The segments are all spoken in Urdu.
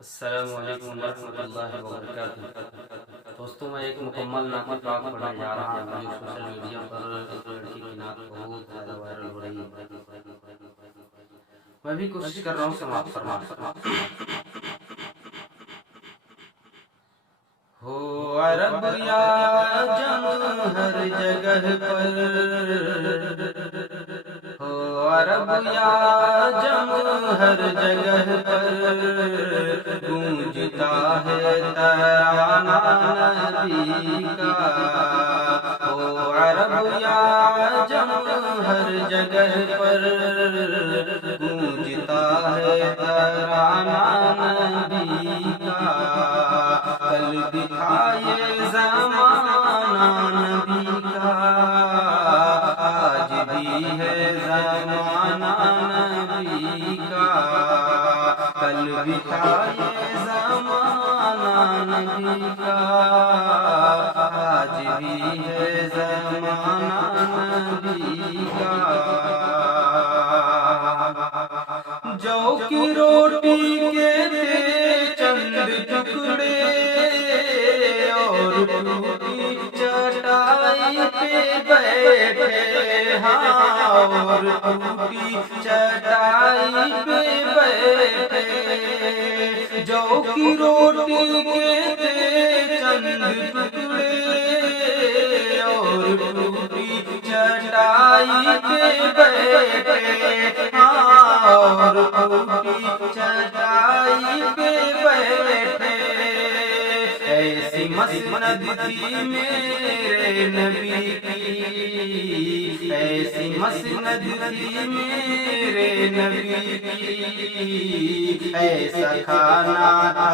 السلام علیکم ورحمۃ اللہ وبرکاتہ۔ دوستوں، میں ایک مکمل نعت پاک پڑھنے جا رہا ہوں جو سوشل میڈیا پر ایک لڑکی کی نعت بہت زیادہ وائرل ہو رہی ہے۔ میں بھی کوشش کر رہا ہوں سماعت فرما۔ ہو عرب یا جم ہر جگہ پر، ہو عرب یا جم ہر جگہ پر، گونجتا ہے ترانہ نبی کا۔ ہو عرب یا جم ہر جگہ پر، گونجتا ہے ترانہ نبی کا۔ کل دکھائے زمانہ نبی کا، آج بھی ہے زمانہ نبی کا۔ کل دکھائے زمانہ نبی کا، آج بھی ہے زمانہ نبی کا۔ جو کی روٹی کے تھے چند ٹکڑے، اور ٹوٹی چٹائی پہ بیٹھے، ہاں اور ٹوٹی چٹائی پہ بیٹھے۔ جو کی روٹی کے تھے چند ٹکڑے، اور ٹوٹی چٹائی پہ بیٹھے، ہاں اور ٹوٹی چٹائی پہ بیٹھے۔ ایسی مسند تھی میرے نبی کی، ایسی مسند تھی میرے نبی کی، ایسا کھانا تھا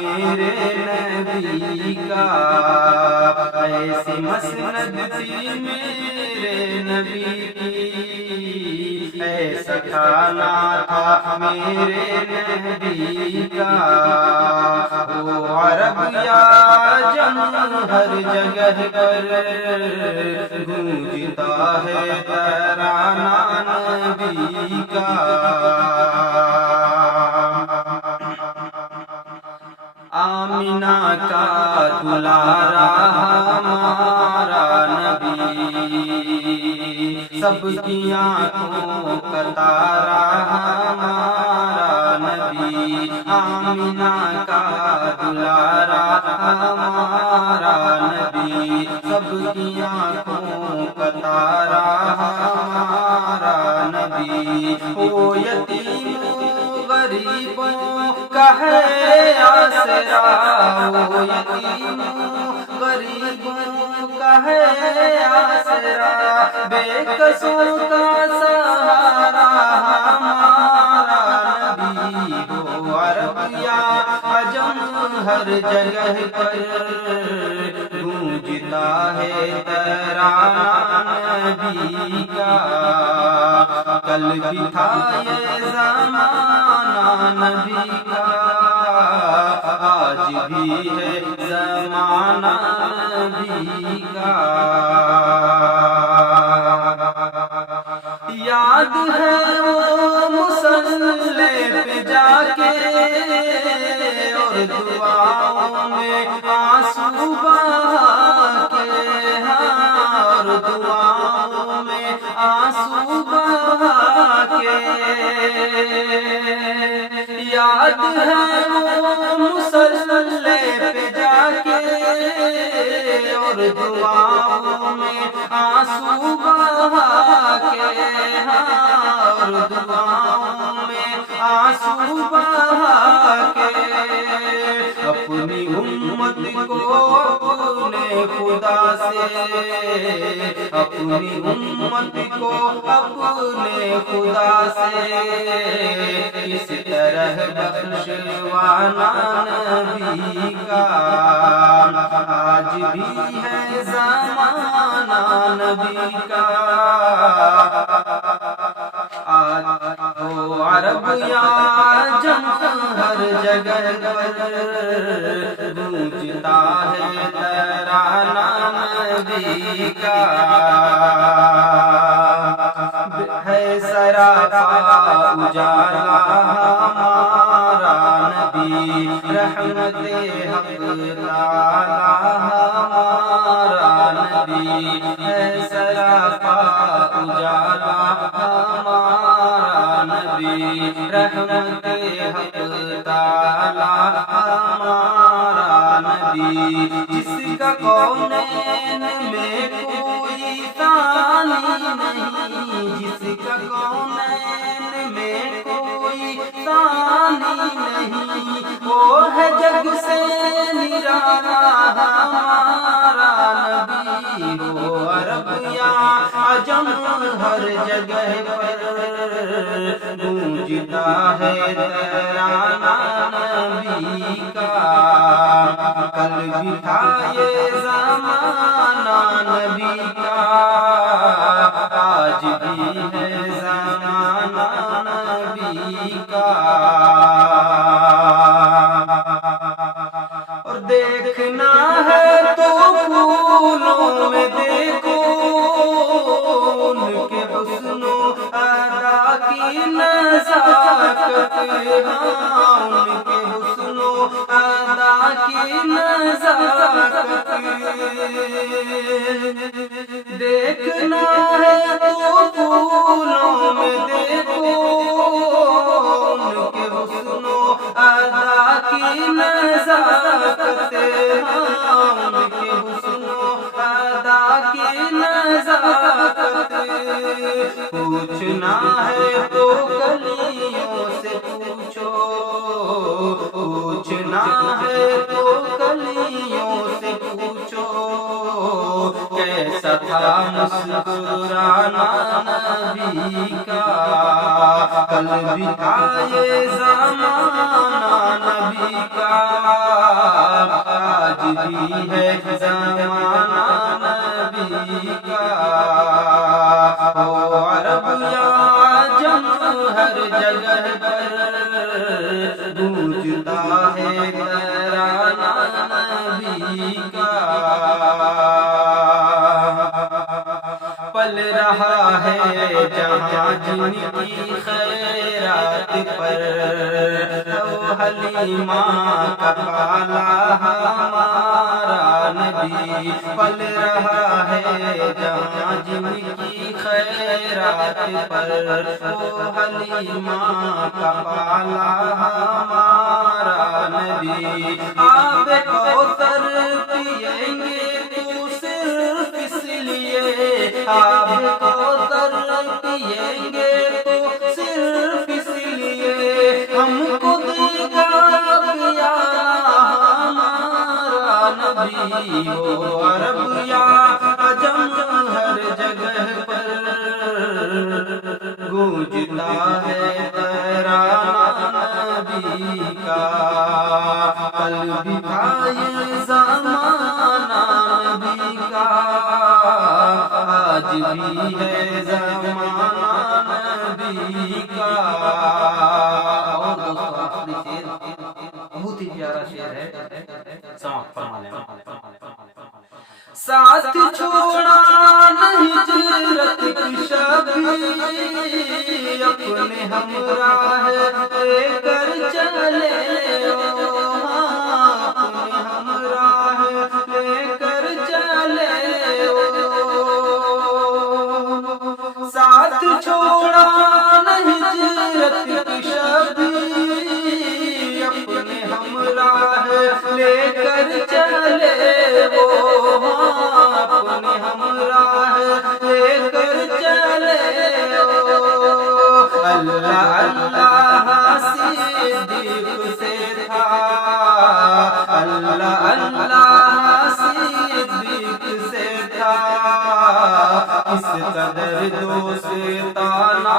میرے نبی کا۔ ایسی مسند تھی میرے نبی کی، ایسا کھانا تھا میرے نبی کا۔ وہ عرب یا جم ہر جگہ پر، گونجتا ہے ترانہ نبی کا۔ آمینہ کا دلارا ہمارا نبی، سب کی آنکھوں کا تارا ہمارا نبی۔ آمینہ کا دلارا ہمارا نبی، سب کی آنکھوں کا تارا ہمارا نبی۔ وہ یتیموں غریبوں کا ہے آسرا، وہ یتیموں غریبوں کا ہے آسرا، بے کسوں کا سہارا ہمارا نبی۔ وہ عرب یا عجم ہر جگہ پر، گونجتا ہے ترانہ نبی کا۔ کل بھی تھا یہ زمانہ نبی کا، آج بھی ہے زمانہ نبی کا۔ یاد ہے وہ مصلی پہ جا کے، اور دعاؤں میں آنسو بہا کے، ہاں اور دعاؤں میں آنسو بہا کے۔ یاد ہے وہ مصلی پہ جا کے، اور دعاؤں میں آنسو بہا کے، ہاں اور دعاؤں میں آنسو بہا کے۔ اپنی امت کو اپنے خدا سے، اپنی امت کو اپنے خدا سے، کس طرح بخشوانا نبی کا۔ آج بھی ہے زمانہ نبی کا۔ ہو عرب یا جم ہر جگہ پر، گونجتا ہے ترانہ نبی کا۔ ہے سراپا اجالا ہمارا نبی، نبی رحمت حق تعالی ہمارا نبی ہے سراپا اجالا ہمارا نبی رحمت حق تعالی ہمارا نبی جس کا کونین میں کوئی ثانی نہیں جس کا کونین میں کوئی ثانی نہیں وہ ہے جگ سے نرالا ہمارا نبی ہو عرب یا عجم ہر جگہ پر گونجتا ہے ترانہ نبی کا کل بھی تھا یہ زمانہ نبی کا آج بھی ہے زمانہ نبی کا اور دیکھنا ہے تو پھولوں میں دیکھو ان کے حسن و ادا کی نزاکت ہاں ان کے حسن و ادا کی نزاکت دیکھنا ہے تو پھولوں میں دیکھو ان کے حسن و ادا کی نزاکت ہاں ان کے حسن و ادا کی نزاکت پوچھنا ہے تو کلیوں سے پوچھو پوچھنا ہے تو کلیوں سے پوچھو کیسا تھا مسکرانا نبی کا کل بھی تھا یہ زمانہ نبی کا آج بھی ہے زمانہ نبی کا ہو عرب یا عجم ہر جگہ پر گونجتا ہے ترانہ نبی کا پل رہا ہے جہاں جن کی خیرات پر او حلیمہ کا پالا ہمارا نبی پل رہا ہے جہاں جن کی خیرات پر او حلیمہ کا پالا ہمارا نبی آب کوثر پیئیں گے تو صرف اس لیے آب کوثر پیئیں گے تو صرف اس لیے ہم کو دے گا پیالہ ہمارا نبی ہو عرب یا عجم ہر جگہ پر گونجتا ہے ترانہ نبی کا کل بھی تھا یہ زمانہ نبی کا آج بھی ہے زمانہ نبی کا اور دوستو آخری شعر بہت ہی پیارا شعر ہے سماعت فرما لیں ساتھ چھوڑا نہیں ہجرت کی شبی اپنے ہمراہ لے کر چلے اپنے ہمراہ لے کر چلے ساتھ چھوڑا نہیں ہجرت کی شبی اپنے ہمراہ لے کر چلے اپنے ہمراہ لے کر چلے اللہ اللہ صدیق سے تھا اللہ اللہ صدیق سے تھا اس قدر دوستانہ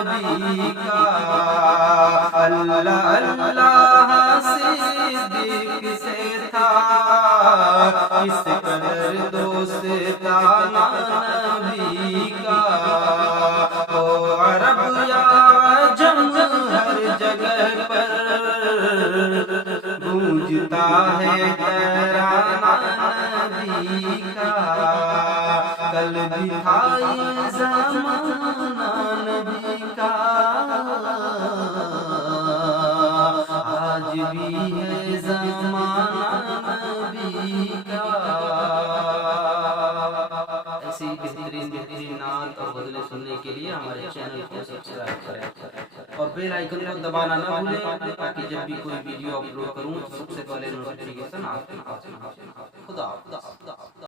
نبی کا اللہ اللہ صدیق سے تھا اس قدر دوستانہ نبی کا او عرب یا عجم ہر جگہ پر گونجتا ہے ترانہ نبی کا کل بھی تھا یہ زمانہ نبی کا آج بھی ہے زمانہ نبی کا۔ ایسی بہترین نعت اور غزلیں سننے کے لیے ہمارے چینل کو سبسکرائب کریں اور بیل آئیکن کو دبانا نہ بھولیں، تاکہ جب بھی کوئی ویڈیو اپلوڈ کروں تو سب سے پہلے نوٹیفیکیشن آپ کے پاس پہنچے۔ خدا حافظ۔